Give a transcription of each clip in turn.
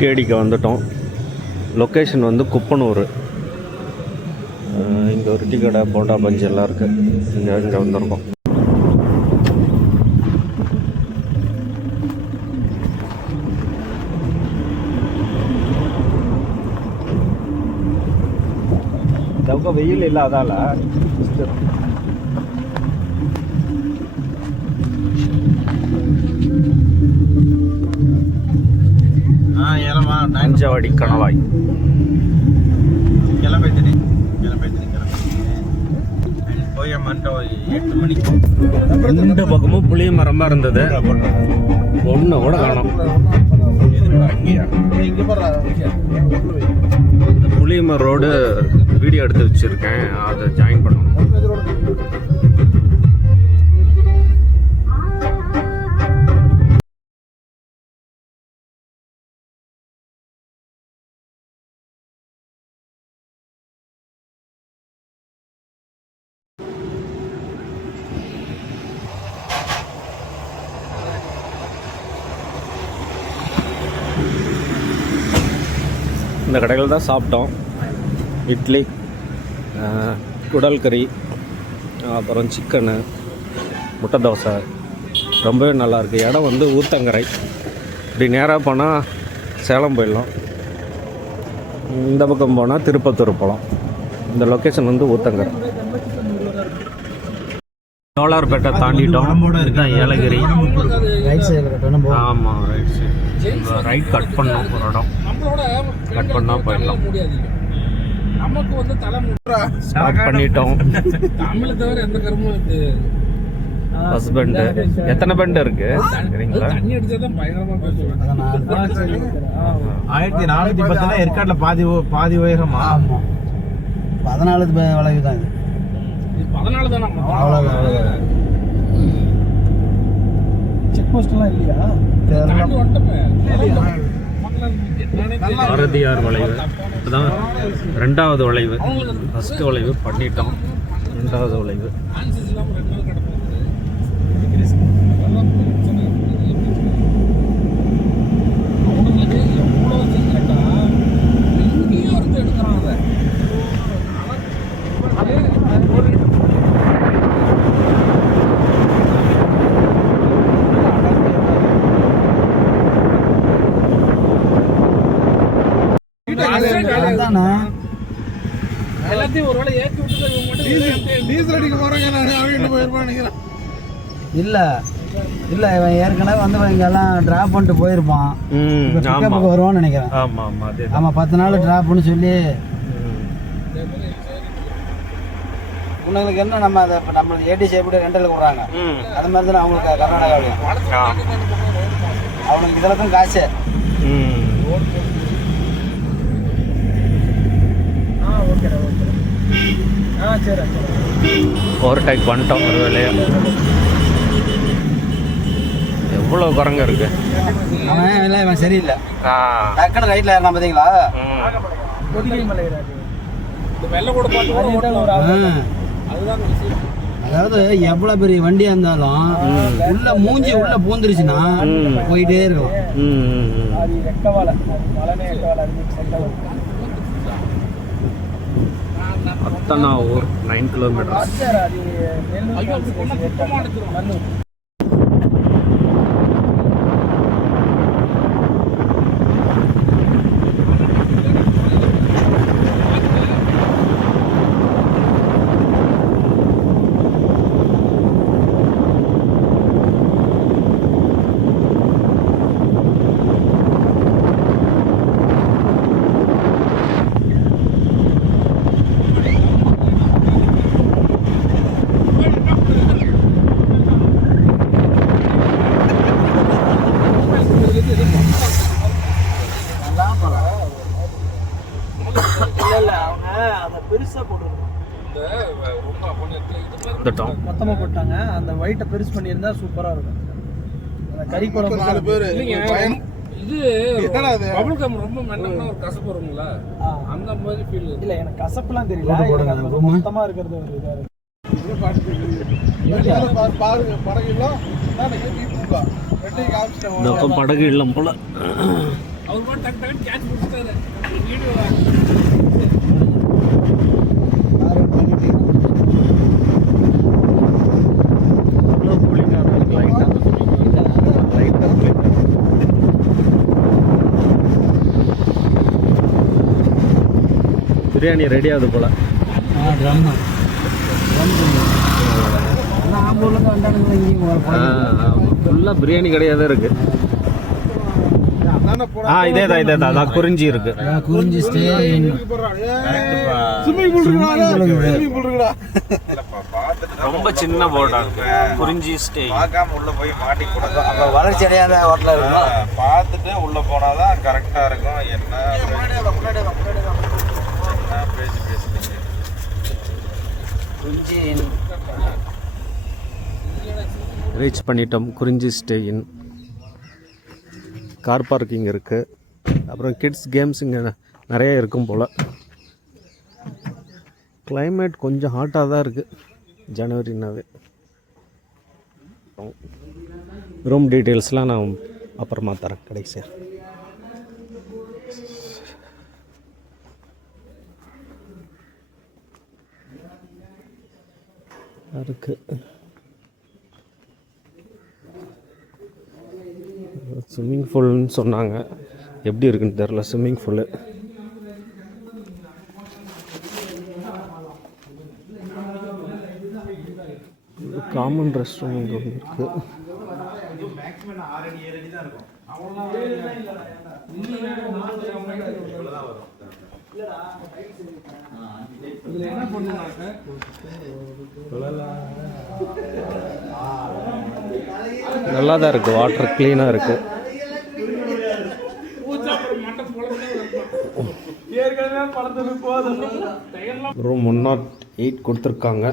Tea அடிக்க வந்துட்டோம். Location வந்து குப்பனூர். இங்கே ஒரு டீ கடை, போண்டா பஞ்சு எல்லாம் இருக்குது. இங்கே வந்திருக்கோம். ரொம்ப வெயில் இல்லாதால அஞ்சவாடி கணவாய் ரெண்டு பக்கமும் புளிய மரமா இருந்தது, ஒண்ணு கூட காணோம். புளியமர் ரோடு வீடியோ எடுத்து வச்சிருக்கேன், அதை ஜாயின் பண்ணணும். இந்த கடையில் தான் சாப்பிட்டோம். இட்லி, குடல் கறி, அப்புறம் சிக்கனு, முட்டை தோசை, ரொம்பவே நல்லாயிருக்கு. இடம் வந்து ஊத்தங்கரை. இப்படி நேராக போனால் சேலம் போயிடலாம், இந்த பக்கம் போனால் திருப்பத்தூர் போகலாம். இந்த லொக்கேஷன் வந்து ஊத்தங்கரை. சோலார்பேட்டை தாண்டிட்டோம். இதுதான் ஏலகிரி. ஆமாம், ரைட் சைடு ரைட் கட் பண்ணோம். ஒரு இடம் கட் பண்ணால் போயிடலாம். நமக்கு வந்து ஸ்டார்ட் பண்ணிட்டோம். தமிழை தவிர எந்த கருமும் இது ஹஸ்பண்ட். எத்தனை பெண்ட் இருக்கு சரிங்களா? தண்ணி அடிச்சதான் பயங்கரமா பேசுவாங்க. 1410 ஏற்காடுல பாதி உயரமா? 14 வளைவு தான் இது. 14 தானா? அவ்வளவுதான். செக் போஸ்ட் எல்லாம் இல்லையா? பாரதியார் வளைவு இப்போதான் ரெண்டாவது வளைவு. ஃபஸ்ட்டு வளைவு பண்ணிட்டோம், ரெண்டாவது வளைவு. இல்ல இவன் ஏற்கனவே வந்து இங்கெல்லாம் டிராப் பண்ணிட்டு போயிருப்பான். வருவான்னு நினைக்கிறேன். ஆமா, 10 நாள் டிராப் பண்ணி சொல்லி. உங்களுக்கு என்ன, நம்ம அதை நம்ம ஏடிசி எப்படி ரெண்டல் கொடுறாங்க, அது மாதிரி தானே அவங்களுக்கு கர்நாடகாவிலையும். அவனுக்கு இதில் தான் காசு. ஓவர் டைப் பண்ணிட்டோம். ஒரு வேலையா எவ்வளோ குரங்க இருக்கு. அவன் இல்லை, இவன் சரியில்லை. டக்குனு ரைட்டில் ஏறினா பார்த்தீங்களா? அதாவது எவ்வளோ பெரிய வண்டியாக இருந்தாலும் உள்ள மூஞ்சி உள்ள பூந்துருச்சுன்னா போயிட்டே இருக்கும். அத்தனாவூர் 9 கிலோமீட்டர். மொத்தமாக போட்டாங்க. அந்த ஒயிட்டை பெருசு பண்ணியிருந்தா சூப்பராக இருக்கும். அந்த கறி குழம்பு இது பபுள் கம் ரொம்ப மென்னம்னா ஒரு கசப்பு வரும்ல, அந்த மாதிரி ஃபீல் இல்லை. எனக்கு கசப்புலாம் தெரியல, மொத்தமாக இருக்கிறது ஒரு இதாக இருக்கு. படகு இல்லம் போல அவர் கூட டக்கு டக்குன்னு கேட்ச் முடிச்சிட்டாரு வீடியோ. பிரியாணி ரெடி ஆகுது போல. ஃபுல்லாக பிரியாணி கடையாக தான் இருக்கு. இதேதான் குறிஞ்சி இருக்கு. குறிஞ்சி ஸ்டே ரொம்ப சின்ன போர்டா இருக்கு. குறிஞ்சி ஸ்டே உள்ள போய் மாட்டி கொடுக்கும். அப்போ வளர்ச்சி அடையாத ஹோட்டலாக இருக்கும். பார்த்துட்டு உள்ள போனாதான் கரெக்டா இருக்கும். என்ன பேசி பேசுறீங்க? குறிஞ்சி ரீச் பண்ணிட்டோம். குறிஞ்சி ஸ்டேயின் கார் பார்க்கிங் இருக்குது. அப்புறம் கிட்ஸ் கேம்ஸ் இங்கே நிறைய இருக்கும் போல். கிளைமேட் கொஞ்சம் ஹாட்டாக தான் இருக்குது ஜனவரினாவே. ரூம் டீட்டெயில்ஸ்லாம் நான் அப்புறமா தரேன் கடைசியாக. இருக்குது ஸ்விம்மிங் பூல்னு சொன்னாங்க. எப்படி இருக்குன்னு தெரில swimming pool. Common rest room இங்கே ஒன்று இருக்குது. நல்லா தான் இருக்குது. வாட்டர் க்ளீனாக இருக்குது. ரூம் 108 கொடுத்துருக்காங்க.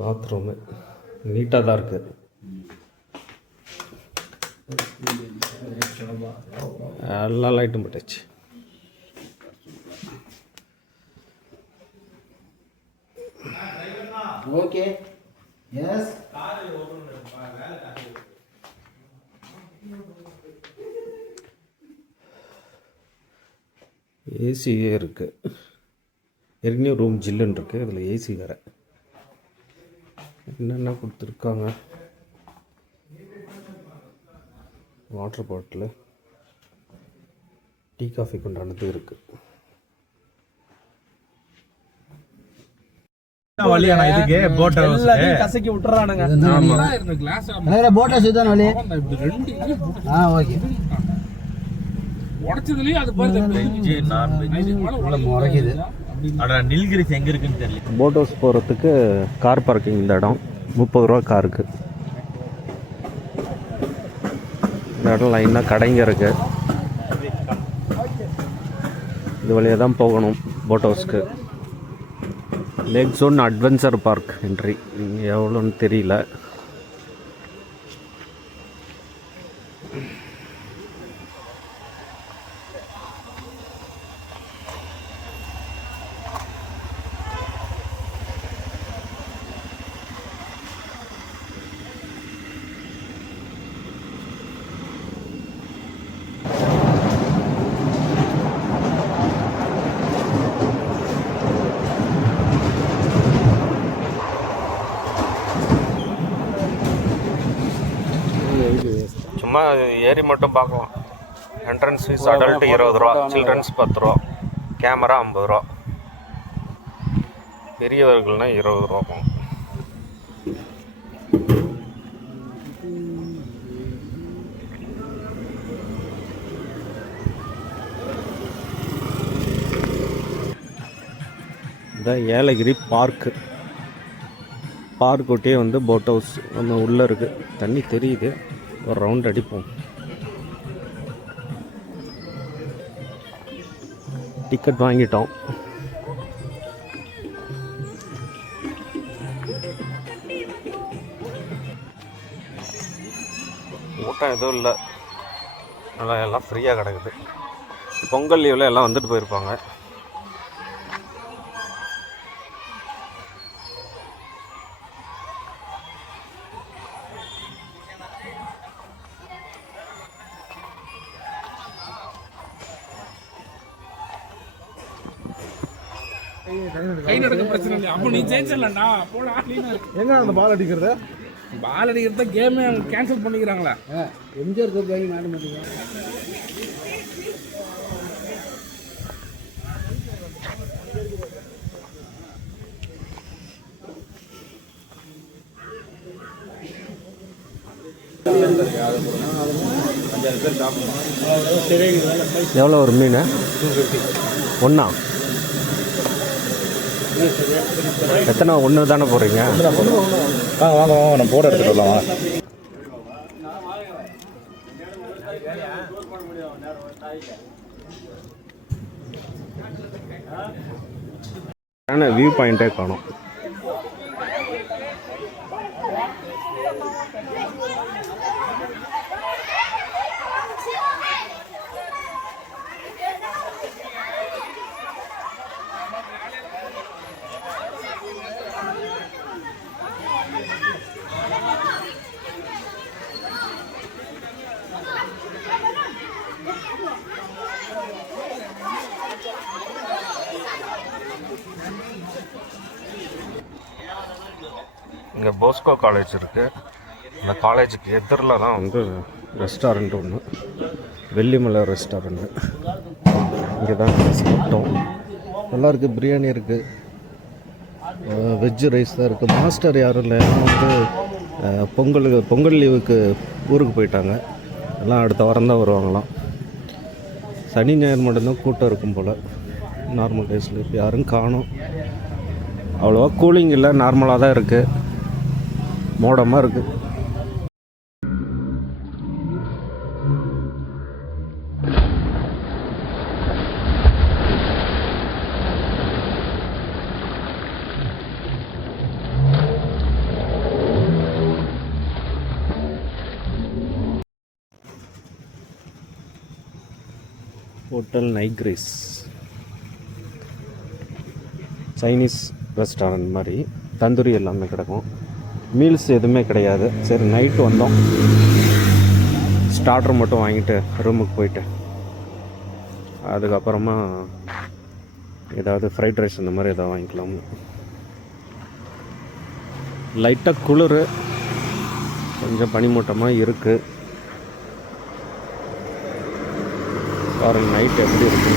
பாத்ரூமு நீட்டாக தான் இருக்குது. எல்லா லைட்டும் போட்டாச்சு. ஓகே எஸ் ஏசியே இருக்குது. ஏற்கனவே ரூம் ஜில்லுன்னு இருக்குது. இதில் ஏசி வேறு. என்னென்ன கொடுத்துருக்காங்க? வாட்டர் பாட்டிலு, டீ காஃபி கொண்டானது இருக்குது. இதுக்கு போட் ஹவுஸ் கசக்கி விட்டுறானுங்க. போட் ஹவுஸ் தான் வழி. ஓகே உடைச்சதுலயே அது பாருங்க முறைக்குது. நில்கிரிஸ் எங்க இருக்குன்னு தெரியல. போட் ஹவுஸ் போகிறதுக்கு கார் பார்க்கிங் இந்த இடம் 30 ரூபா காருக்கு. இந்த இடம் லைனாக கடைங்க இருக்குது. இது வழியாக தான் போகணும் போட் ஹவுஸ்க்கு. Lake zone adventure park entry எவ்வளோன்னு தெரியல. சும்மா ஏறி மட்டும் பார்க்கலாம். என்ட்ரன்ஸ் ஃபீஸ் அடல்ட் 20 ரூபா, சில்ட்ரன்ஸ் 10 ரூபா, கேமரா 50 ரூபா, பெரியவர்கள்னா 20 ரூபா போகும். இதான் ஏலகிரி பார்க்கு. பார்க் ஒட்டியே வந்து போட் ஹவுஸ் நம்ம உள்ளே இருக்குது. தண்ணி தெரியுது. ஒரு ரவுண்ட் அடிப்போம். டிக்கெட் வாங்கிட்டோம். கூட்டம் எதுவும் இல்லை. நல்லா எல்லாம் ஃப்ரீயாக கிடக்குது. பொங்கல் லீவில் எல்லாம் வந்துட்டு போயிருப்பாங்க. கை நடக்க பிரச்சனை இல்லை. அப்போ நீ ஜெயிச்சிடலாம்டா. போல எங்க அந்த பால் அடிக்கிறது பால் அடிக்கிறத கேமே கேன்சல் பண்ணிக்கிறாங்களா? எம்ஜிஆர் கப் வாங்கி மாட்ட மாட்டீங்க. எவ்வளோ ஒரு மீன்? 1 எத்தனை? 1 தானே போடுறீங்க? வாங்க நம்ம போட எடுத்துட்டு வரலாம். ஆனால் வியூ பாயிண்ட்டே காணும். இங்கே போஸ்கோ காலேஜ் இருக்குது. அந்த காலேஜுக்கு எதிரில் தான் வந்து ரெஸ்டாரண்ட் ஒன்று, வெள்ளிமலை ரெஸ்டாரண்ட்டு. இங்கே தான் சாப்பிட்டோம். நல்லா இருக்குது. பிரியாணி இருக்குது, வெஜ்ஜு ரைஸ் தான் இருக்குது. மாஸ்டர் யாரும் இல்லை, எல்லாம் வந்து பொங்கல் லீவுக்கு ஊருக்கு போயிட்டாங்க. எல்லாம் அடுத்த வாரம் தான் வருவாங்களாம். சனி ஞாயிறு மட்டும்தான் கூட்டம் இருக்கும் போல். நார்மல் டேஸில் இப்போ யாரும் காணோம். அவ்வளோவா கூலிங் இல்லை, நார்மலாக தான் இருக்குது, மோடமாக இருக்குது. ஹோட்டல் நைக்ரீஸ் சைனீஸ் ரெஸ்டாரண்ட் மாதிரி தந்தூரி எல்லாமே கிடக்கும். மீல்ஸ் எதுவுமே கிடையாது. சரி, நைட்டு வந்தோம், ஸ்டார்டர் மட்டும் வாங்கிட்டு ரூமுக்கு போயிட்டு அதுக்கப்புறமா ஏதாவது ஃப்ரைட் ரைஸ் இந்த மாதிரி எதாவது வாங்கிக்கலாம். லைட்டாக குளிர், கொஞ்சம் பனிமூட்டமாக இருக்குது. பாருங்க நைட் எப்படி இருக்கு.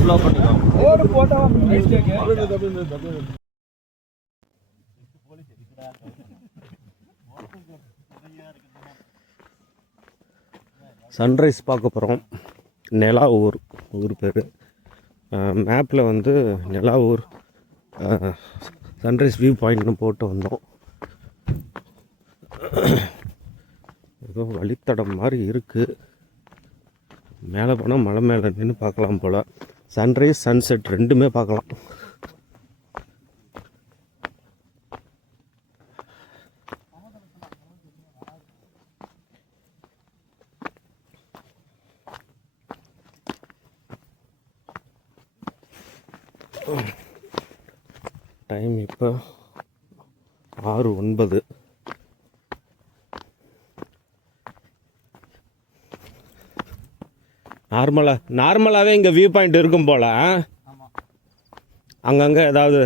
ஸ்லோ பண்ணிக்கோ. சன்ரைஸ் பார்க்க போகிறோம். நிலாவூர் ஊர் பேர். மேப்பில் வந்து நிலாவூர் சன்ரைஸ் வியூ பாயிண்ட்னு போட்டு வந்தோம். ஏதோ வழித்தடம் மாதிரி இருக்குது. மேலே போனால் மலை மேலே நின்று பார்க்கலாம் போல். சன்ரைஸ் சன்செட் ரெண்டுமே பார்க்கலாம். டைம் இப்போ 6:09. நார்மலாகவே இங்கே வியூ பாயிண்ட் இருக்கும் போல். அங்கங்கே ஏதாவது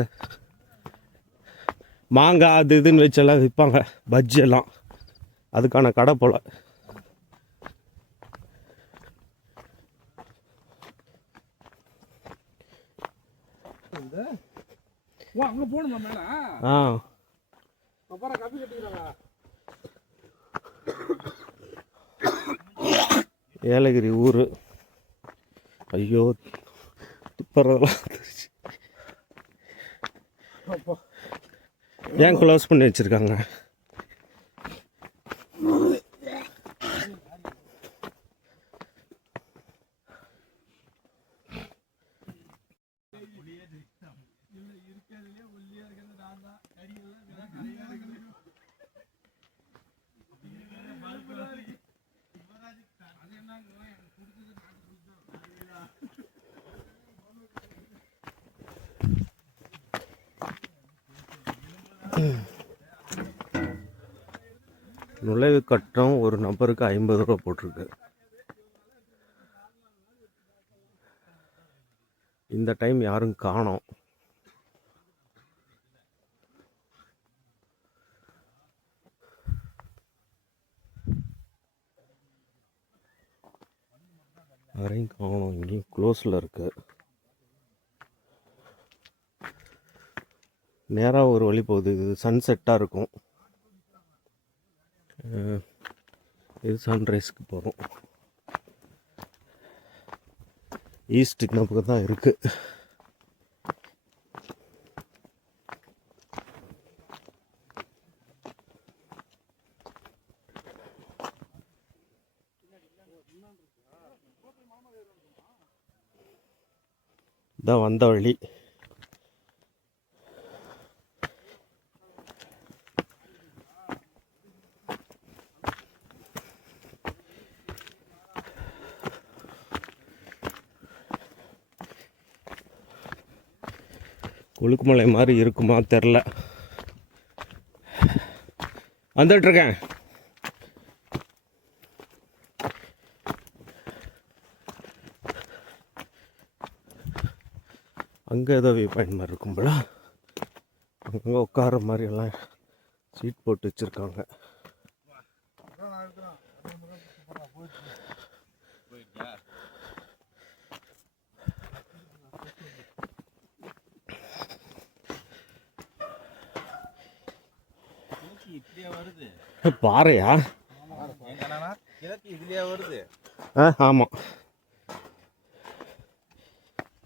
மாங்காய் அது இதுன்னு வச்செல்லாம் விற்பாங்க, பஜ்ஜி எல்லாம், அதுக்கான கடை போல். அங்க போணுமா மேல? அப்புறம் கப்பி கட்டிக்கிறாங்க. ஏலகிரி ஊர். ஐயோ, துப்புறதெல்லாம் ஏன் க்ளோஸ் பண்ணி வச்சுருக்காங்க? நுழைவு கட்டணம் ஒரு நபருக்கு 50 ரூபா போட்டிருக்கு. இந்த டைம் யாரும் காணோம். யாரையும் காணோம், இங்கேயும் க்ளோஸில் இருக்கு. நேராக ஒரு வழி போகுது. இது சன்செட்டாக இருக்கும். இது சன்ரைஸ்க்கு போகிறோம். ஈஸ்ட்டுக்கு நமக்கு தான் இருக்குது. இதான் வந்த வழி. கொழுக்குமலை மாதிரி இருக்குமா தெரில. வந்துட்டுருக்கேன். அங்கே ஏதோ வியூ பாயிண்ட் மாதிரி இருக்கும்போல. அங்கங்கே உட்கார மாதிரி எல்லாம் சீட் போட்டு வச்சுருக்காங்க. பாறையா? ஆமாம்,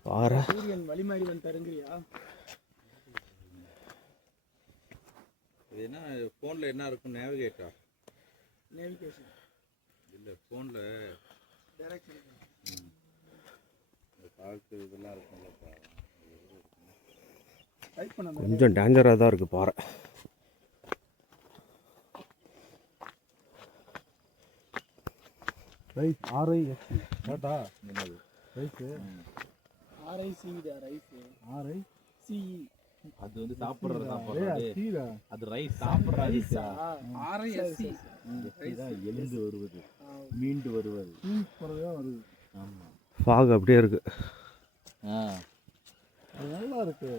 பாறை. சூரியன் வழி மாதிரி வந்து தருங்கிறியா? இது என்ன ஃபோனில் என்ன இருக்கும்? நேவிகேட்டா? நேவிகேஷன் இல்லை, ஃபோனில் டைரக்ஷன் பார்க்கு இதெல்லாம் இருக்கும்லப்பா. டைப் பண்ண கொஞ்சம் டேஞ்சராக தான் இருக்குது பாறை. ரைஸ் RISC கேட்டா ரைஸ் RIC ரைஸ் RICE. அது வந்து சாப்பிட்ற சாப்பாடு. அது ரைஸ் சாப்பிட்ற RISC எழுந்து வருவது, மீண்டு வருவது, வருது. ஆமாம். ஃபாக் அப்படியே இருக்கு. அது நல்லா இருக்கு.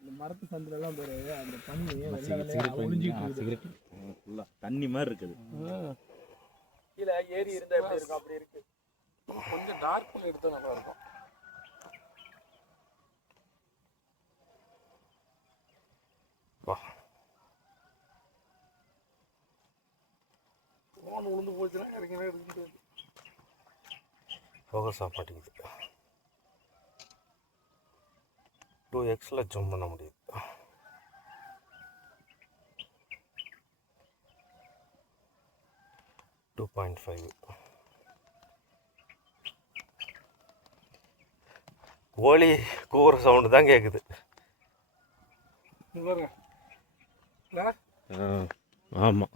இந்த மரத்து சந்தில எல்லாம் பேரு அந்த தண்ணி சிகரெட் ஃபுல்லாக தண்ணி மாதிரி இருக்குது. கீழே ஏரி இருந்தா எப்படி இருக்கும் அப்படி இருக்கு. கொஞ்சம் டார்க்ல எடுத்தா நல்லா இருக்கும். போன் உளுந்து போச்சுன்னா இறங்கினா எடுக்க முடியாது. ஃபோகஸ் ஆக மாட்டேங்குது. 2xல ஜூம் பண்ண முடியுது. கோழி கூற சவுண்டு தான் கேட்குது. ஆமாம்.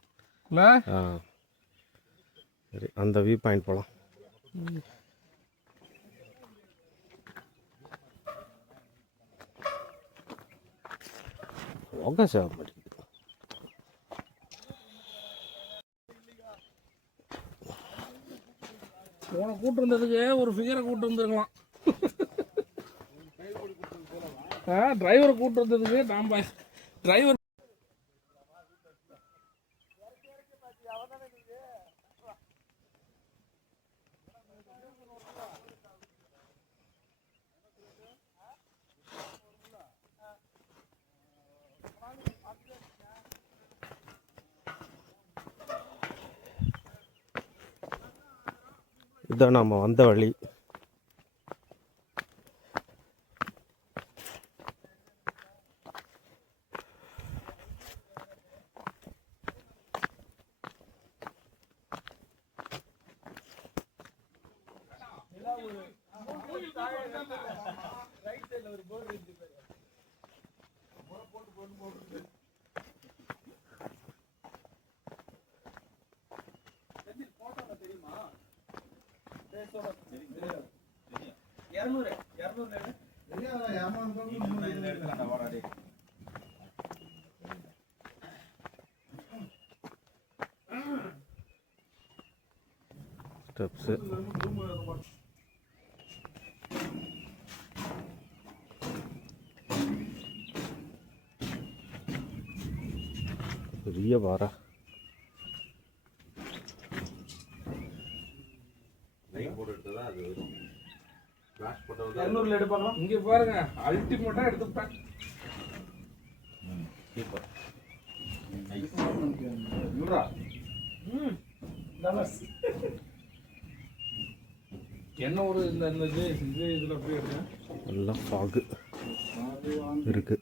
சரி, அந்த வியூ பாயிண்ட் போகலாம். ஃபோகஸ் ஆக மாட்டேங்குது. போன கூட்டு வந்ததுக்கு ஒரு ஃபிகரை கூட்டு வந்துருக்கலாம். டிரைவரை கூட்டு வந்ததுக்கு நாம் டிரைவர் இதான் நாம் வந்த வழி. ஸ்டெப்ஸு பெரிய பாரா. இங்க பாருங்க அல்டிமேட்டா எடுத்துட்டேன். என்ன ஒரு இந்த இதுல அப்படியே எடுத்தேன். எல்லாம் ஃபாகு இருக்கு.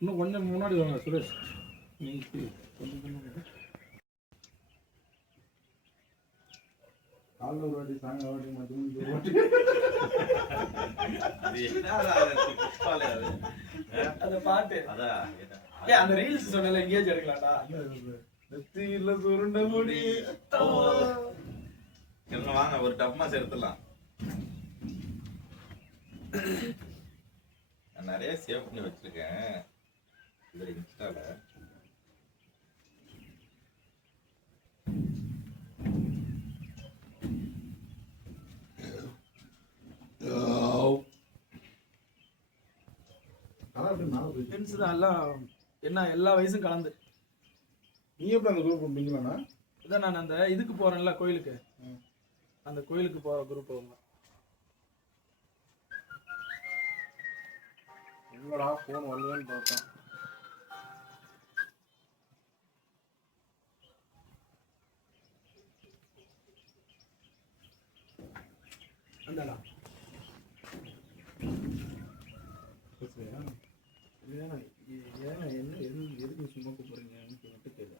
இன்னும் கொஞ்சம் முன்னாடி வாங்க சுரேஷ். நீங்க கொஞ்சம் காலைல ஒரு வாட்டி சாயங்காலம் வாட்டி மட்டும் அந்த பாட்டு அந்த ரீல்ஸ் சொன்னல எங்கேயாச்சும் எடுக்கலாம்டா. நெத்தியில சுருண்ட முடி வாங்க ஒரு டப்மா சேர்த்துலாம். நான் நிறைய சேவ் பண்ணி வச்சிருக்கேன் இதுல இன்ஸ்டால. எல்லாம் என்ன எல்லா வயசும் கலந்து. நீ எப்படி அந்த குரூப் பண்ணீங்களா? இதான் நான் அந்த இதுக்கு போறேன்ல கோயிலுக்கு, அந்த கோயிலுக்கு போற குரூப் அவங்க. எங்கடா போன் வரலன்னு பார்த்தேன். அந்தடா என்ன எதுக்கு சும்மா கூப்பிடுறீங்க மட்டும் கேளு.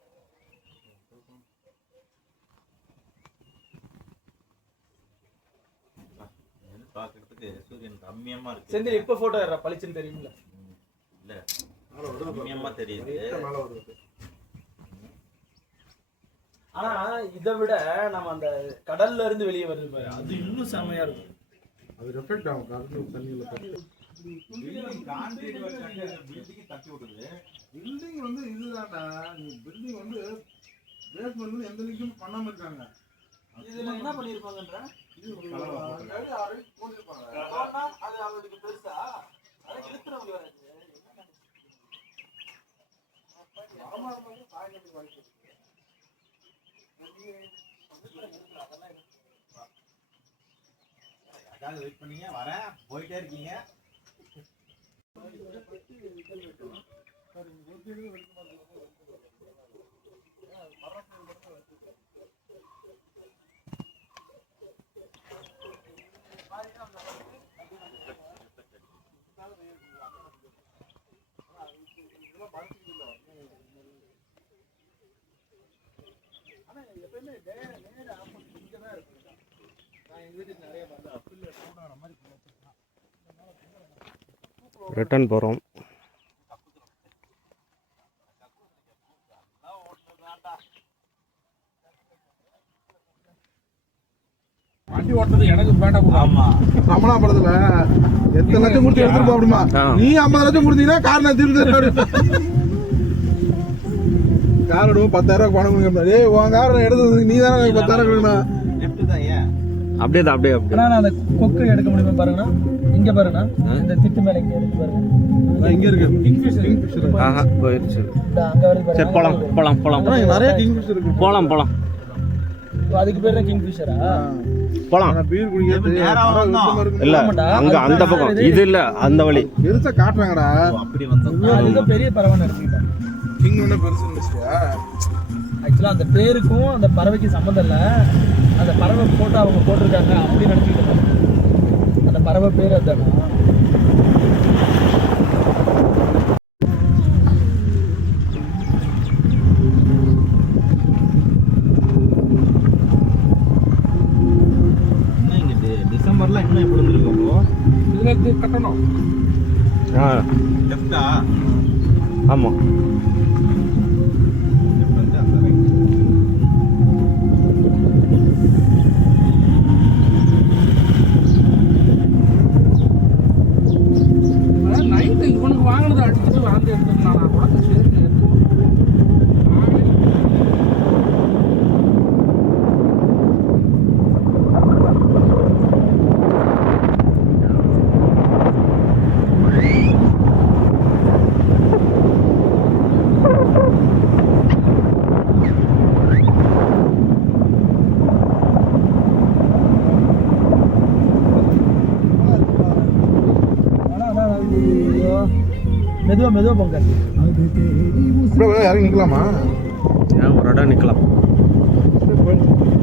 பாக்குறதுக்கு சூரியன் கம்மியமா இருக்கு. செந்தில் இப்ப போட்டோ ஏறா பளிச்சுன்னு தெரியும்ல? இல்ல கம்மியமா தெரியுது. ஆனா இதை விட நம்ம அந்த கடல்ல இருந்து வெளியே வருது பாரு, அது இன்னும் செமையா இருக்கும். அது ரெஃப்ளெக்ட் ஆகும் கடல் தண்ணியில தட்டி. பில்டிங் வந்து இதுதான்டா. பில்டிங் வந்து பேஸ்மெண்ட் எந்த லிங்கும் பண்ணாம இருக்காங்க. இதுல என்ன பண்ணிருப்பாங்கன்ற இது போட்டிருப்பாங்க. அது அவங்களுக்கு பெருசா அதை இழுத்துறவங்க வராது. அதான் வெயிட் பண்ணீங்க, வரேன் போயிட்டே இருக்கீங்க. ரிட்டர்ன் போகிறோம். வண்டி ஓட்டுறது எனக்கு வேண்டாம். ஆமா ரமணா படத்துல எத்தனை லட்சம் கொடுத்து எடுத்துட்டு போ அப்படிமா, நீ 50 லட்சம் கொடுத்தீங்கன்னா கார் நான் திருந்த கார் எடுவோம் 10,000 பணம் கொடுக்க. ஏய் உன் கார் எடுத்தது நீ தானே 10,000 கொடுக்கணும். லெஃப்ட் தான். ஏன் அப்படியே தான் அப்படியே அப்படியே. நான் அந்த கொக்கு எடுக்க முடியுமா பாருங்கண்ணா, இங்க பாருங்கண்ணா, இந்த திட்டு மேல இங்க எடுத்து பாருங்க. இங்க இருக்கு கிங்ஃபிஷர். ஆஹா போயிடுச்சு. அங்க வருது சரி போலாம் போலாம் போலாம் நிறைய கிங்ஃபிஷர் இருக்கு. போலாம் போலாம் அதுக்கு பேர் தான் கிங்ஃபிஷரா? போலாம். ஆனா பீர் குடிக்கிறது இல்ல அங்க அந்த பக்கம், இது இல்ல அந்த வழி பெருசா காட்டுறாங்கடா. அப்படி வந்தோம். அதுதான் பெரிய பறவைன்னு எடுத்துக்கிட்டேன். கிங் ஒண்ணு பெருசு இருந்துச்சியா? ஆக்சுவலா அந்த பேருக்கும் அந்த பறவைக்கு சம்மந்தம் இல்லை. அந்த பறவை போட்டோ அவங்க போட்டிருக்காங்க அப்படின்னு நினைச்சுக்கிட்டு அந்த பறவை பேர் அதுதான். டிசம்பர்ல இன்னும் எப்படி இருந்திருக்கோம்? இதுல இருந்து கட்டணும். ஆ லெஃப்டா? ஆமாம். லெஃப்ட் வந்து அந்த ரைட். மெதுவா மெதுவா போங்க. அப்படியே இறங்கி நிற்கலாமா? ஏன் ஒரு இடம் நிற்கலாம்.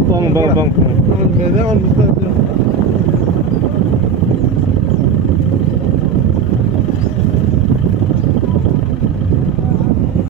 போங்க போங்க போங்க. மெதுவா வந்து